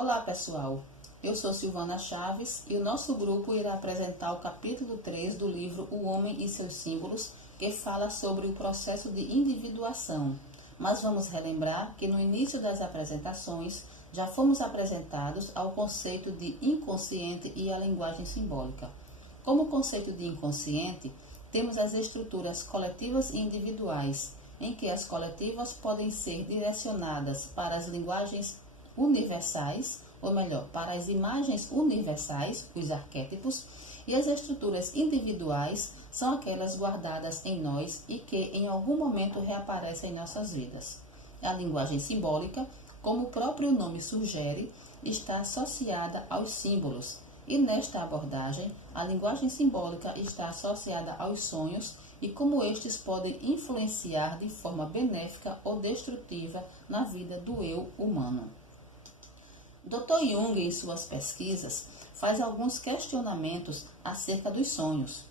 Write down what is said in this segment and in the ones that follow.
Olá pessoal, eu sou Silvana Chaves e o nosso grupo irá apresentar o capítulo 3 do livro O Homem e seus Símbolos, que fala sobre o processo de individuação. Mas vamos relembrar que no início das apresentações já fomos apresentados ao conceito de inconsciente e à linguagem simbólica. Como conceito de inconsciente, temos as estruturas coletivas e individuais, em que as coletivas podem ser direcionadas para as linguagens universais, ou melhor, para as imagens universais, os arquétipos, e as estruturas individuais são aquelas guardadas em nós e que em algum momento reaparecem em nossas vidas. A linguagem simbólica, como o próprio nome sugere, está associada aos símbolos, e nesta abordagem, a linguagem simbólica está associada aos sonhos e como estes podem influenciar de forma benéfica ou destrutiva na vida do eu humano. Dr. Jung, em suas pesquisas, faz alguns questionamentos acerca dos sonhos.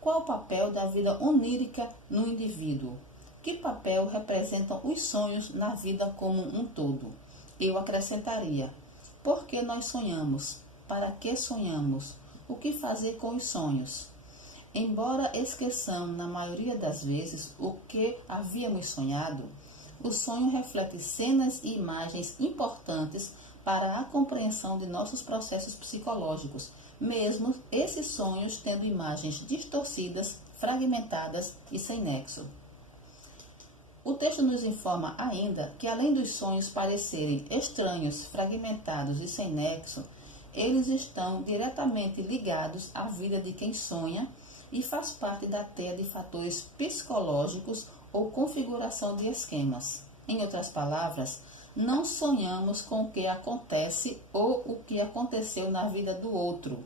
Qual o papel da vida onírica no indivíduo? Que papel representam os sonhos na vida como um todo? Eu acrescentaria: por que nós sonhamos? Para que sonhamos? O que fazer com os sonhos? Embora esqueçamos, na maioria das vezes, o que havíamos sonhado, o sonho reflete cenas e imagens importantes para a compreensão de nossos processos psicológicos, mesmo esses sonhos tendo imagens distorcidas, fragmentadas e sem nexo. O texto nos informa ainda que, além dos sonhos parecerem estranhos, fragmentados e sem nexo, eles estão diretamente ligados à vida de quem sonha e faz parte da teia de fatores psicológicos ou configuração de esquemas. Em outras palavras, não sonhamos com o que acontece ou o que aconteceu na vida do outro,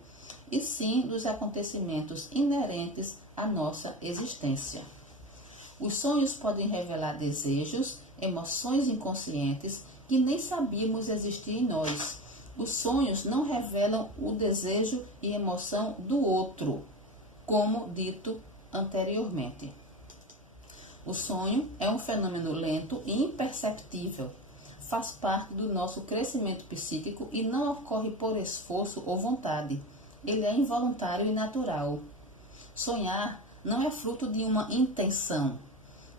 e sim dos acontecimentos inerentes à nossa existência. Os sonhos podem revelar desejos, emoções inconscientes que nem sabíamos existir em nós. Os sonhos não revelam o desejo e emoção do outro, como dito anteriormente. O sonho é um fenômeno lento e imperceptível. Faz parte do nosso crescimento psíquico e não ocorre por esforço ou vontade. Ele é involuntário e natural. Sonhar não é fruto de uma intenção.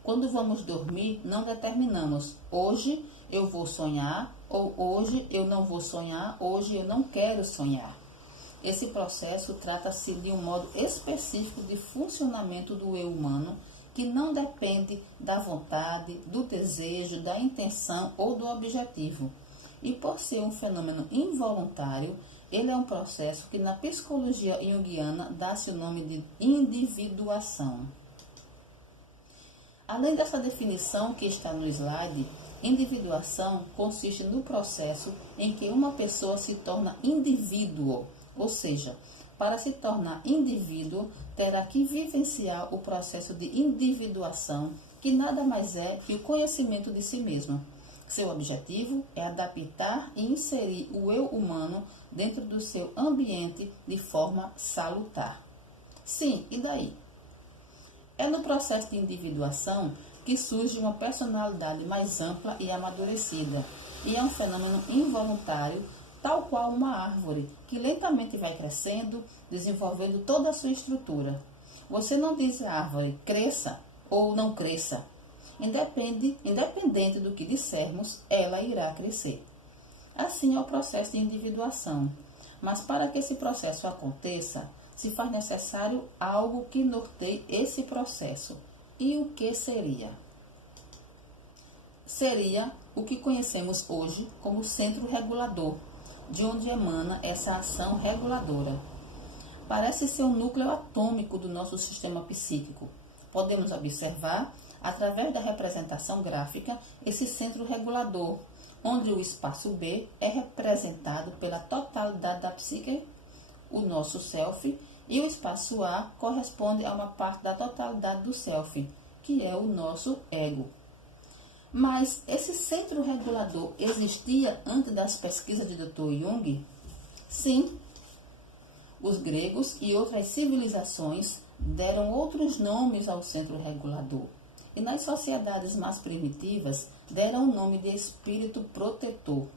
Quando vamos dormir, não determinamos: hoje eu vou sonhar, ou hoje eu não vou sonhar, hoje eu não quero sonhar. Esse processo trata-se de um modo específico de funcionamento do eu humano, que não depende da vontade, do desejo, da intenção ou do objetivo. E por ser um fenômeno involuntário, ele é um processo que na psicologia junguiana dá-se o nome de individuação. Além dessa definição que está no slide, individuação consiste no processo em que uma pessoa se torna indivíduo, ou seja, para se tornar indivíduo, terá que vivenciar o processo de individuação, que nada mais é que o conhecimento de si mesmo. Seu objetivo é adaptar e inserir o eu humano dentro do seu ambiente de forma salutar. Sim, e daí? É no processo de individuação que surge uma personalidade mais ampla e amadurecida, e é um fenômeno involuntário, tal qual uma árvore, que lentamente vai crescendo, desenvolvendo toda a sua estrutura. Você não diz à árvore, cresça ou não cresça. Independente do que dissermos, ela irá crescer. Assim é o processo de individuação. Mas para que esse processo aconteça, se faz necessário algo que norteie esse processo. E o que seria? Seria o que conhecemos hoje como centro regulador, de onde emana essa ação reguladora. Parece ser o núcleo atômico do nosso sistema psíquico. Podemos observar, através da representação gráfica, esse centro regulador, onde o espaço B é representado pela totalidade da psique, o nosso self, e o espaço A corresponde a uma parte da totalidade do self, que é o nosso ego. Mas esse centro regulador existia antes das pesquisas de Dr. Jung? Sim. Os gregos e outras civilizações deram outros nomes ao centro regulador. E nas sociedades mais primitivas deram o nome de espírito protetor.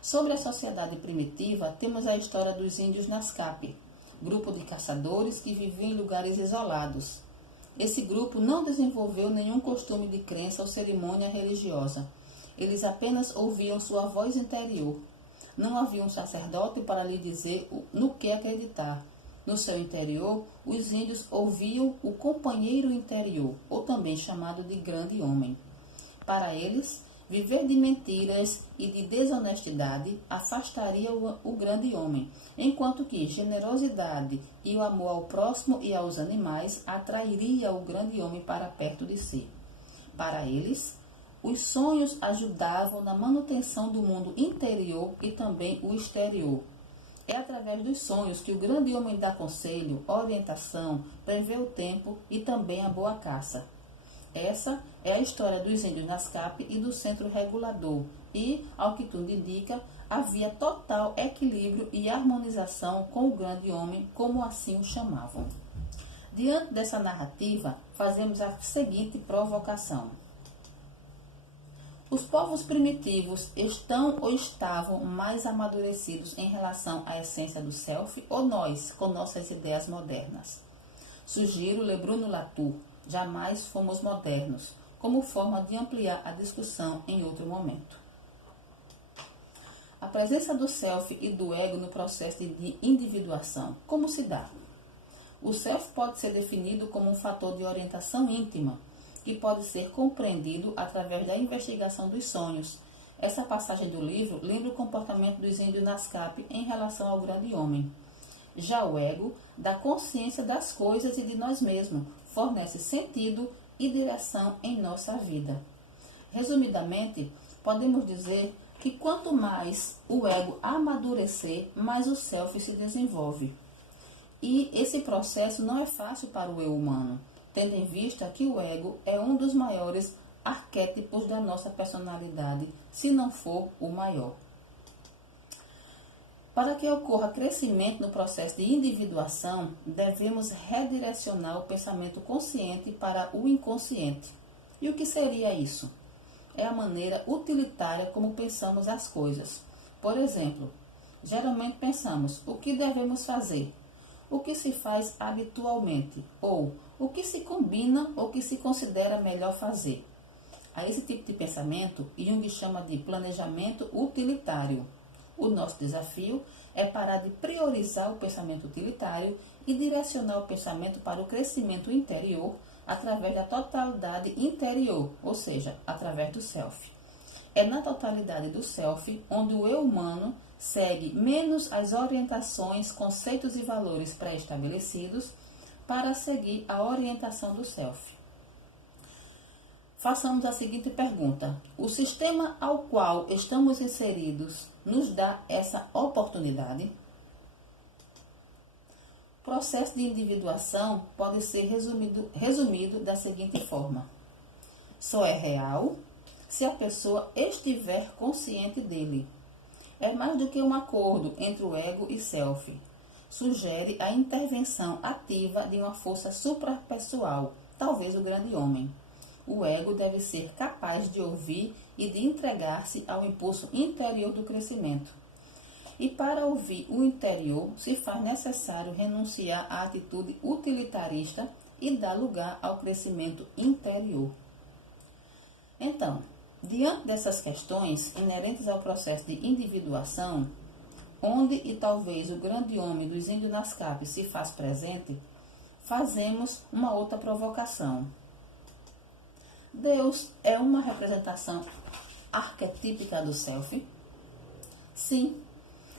Sobre a sociedade primitiva, temos a história dos índios Nascape, grupo de caçadores que viviam em lugares isolados. Esse grupo não desenvolveu nenhum costume de crença ou cerimônia religiosa. Eles apenas ouviam sua voz interior. Não havia um sacerdote para lhe dizer no que acreditar. No seu interior, os índios ouviam o companheiro interior, ou também chamado de grande homem. Para eles, viver de mentiras e de desonestidade afastaria o grande homem, enquanto que generosidade e o amor ao próximo e aos animais atrairia o grande homem para perto de si. Para eles, os sonhos ajudavam na manutenção do mundo interior e também o exterior. É através dos sonhos que o grande homem dá conselho, orientação, prevê o tempo e também a boa caça. Essa é a história dos índios Nascape e do centro regulador e, ao que tudo indica, havia total equilíbrio e harmonização com o grande homem, como assim o chamavam. Diante dessa narrativa, fazemos a seguinte provocação. Os povos primitivos estão ou estavam mais amadurecidos em relação à essência do self ou nós, com nossas ideias modernas? Sugiro Le Bruno Latour, jamais fomos modernos, como forma de ampliar a discussão em outro momento. A presença do self e do ego no processo de individuação, como se dá? O self pode ser definido como um fator de orientação íntima, que pode ser compreendido através da investigação dos sonhos. Essa passagem do livro lembra o comportamento dos índios Nascape em relação ao grande homem. Já o ego, da consciência das coisas e de nós mesmos, fornece sentido e direção em nossa vida. Resumidamente, podemos dizer que quanto mais o ego amadurecer, mais o self se desenvolve. E esse processo não é fácil para o eu humano, tendo em vista que o ego é um dos maiores arquétipos da nossa personalidade, se não for o maior. Para que ocorra crescimento no processo de individuação, devemos redirecionar o pensamento consciente para o inconsciente. E o que seria isso? É a maneira utilitária como pensamos as coisas. Por exemplo, geralmente pensamos o que devemos fazer, o que se faz habitualmente, ou o que se combina ou que se considera melhor fazer. A esse tipo de pensamento, Jung chama de planejamento utilitário. O nosso desafio é parar de priorizar o pensamento utilitário e direcionar o pensamento para o crescimento interior através da totalidade interior, ou seja, através do self. É na totalidade do self onde o eu humano segue menos as orientações, conceitos e valores pré-estabelecidos para seguir a orientação do self. Façamos a seguinte pergunta: o sistema ao qual estamos inseridos nos dá essa oportunidade? O processo de individuação pode ser resumido da seguinte forma: só é real se a pessoa estiver consciente dele. É mais do que um acordo entre o ego e self. Sugere a intervenção ativa de uma força suprapessoal, talvez o grande homem. O ego deve ser capaz de ouvir e de entregar-se ao impulso interior do crescimento. E para ouvir o interior, se faz necessário renunciar à atitude utilitarista e dar lugar ao crescimento interior. Então, diante dessas questões inerentes ao processo de individuação, onde e talvez o grande homem dos índios Nascape se faz presente, fazemos uma outra provocação. Deus é uma representação arquetípica do self? Sim,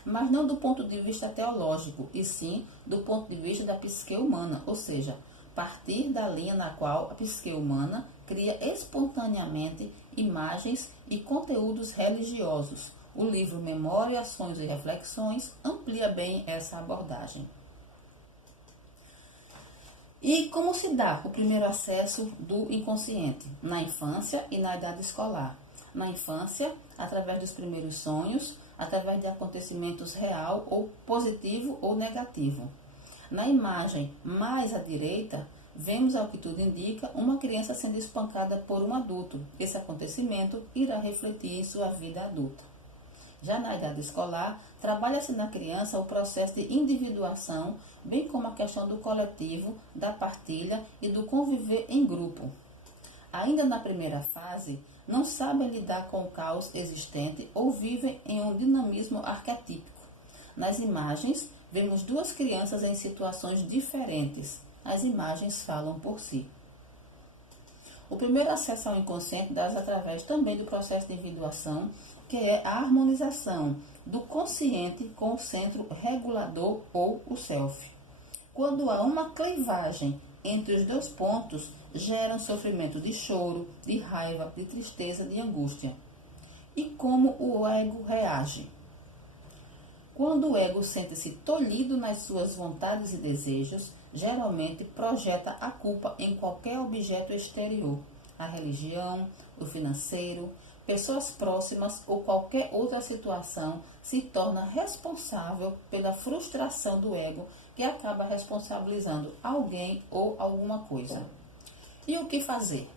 mas não do ponto de vista teológico, e sim do ponto de vista da psique humana, ou seja, partir da linha na qual a psique humana cria espontaneamente imagens e conteúdos religiosos. O livro Memória, Sonhos e Reflexões amplia bem essa abordagem. E como se dá o primeiro acesso do inconsciente? Na infância e na idade escolar. Na infância, através dos primeiros sonhos, através de acontecimentos real ou positivo ou negativo. Na imagem mais à direita, vemos, ao que tudo indica, uma criança sendo espancada por um adulto. Esse acontecimento irá refletir em sua vida adulta. Já na idade escolar, trabalha-se na criança o processo de individuação, bem como a questão do coletivo, da partilha e do conviver em grupo. Ainda na primeira fase, não sabem lidar com o caos existente ou vivem em um dinamismo arquetípico. Nas imagens, vemos duas crianças em situações diferentes. As imagens falam por si. O primeiro acesso ao inconsciente dá-se através também do processo de individuação, que é a harmonização do consciente com o centro regulador ou o self. Quando há uma clivagem entre os dois pontos, gera um sofrimento de choro, de raiva, de tristeza, de angústia. E como o ego reage? Quando o ego sente-se tolhido nas suas vontades e desejos, geralmente projeta a culpa em qualquer objeto exterior, a religião, o financeiro, pessoas próximas ou qualquer outra situação se torna responsável pela frustração do ego, que acaba responsabilizando alguém ou alguma coisa. E o que fazer?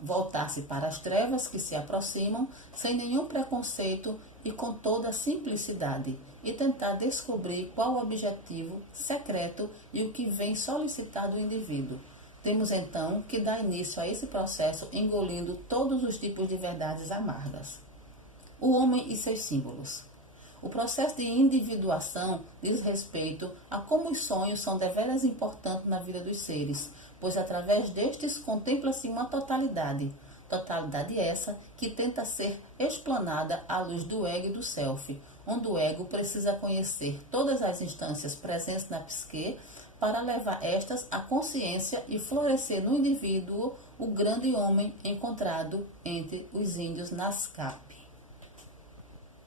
Voltar-se para as trevas que se aproximam, sem nenhum preconceito e com toda simplicidade, e tentar descobrir qual o objetivo secreto e o que vem solicitar do indivíduo. Temos então que dar início a esse processo engolindo todos os tipos de verdades amargas. O homem e seus símbolos. O processo de individuação diz respeito a como os sonhos são deveras importantes na vida dos seres, pois através destes contempla-se uma totalidade. Totalidade essa que tenta ser explanada à luz do ego e do self, onde o ego precisa conhecer todas as instâncias presentes na psique para levar estas à consciência e florescer no indivíduo o grande homem encontrado entre os índios Nazca.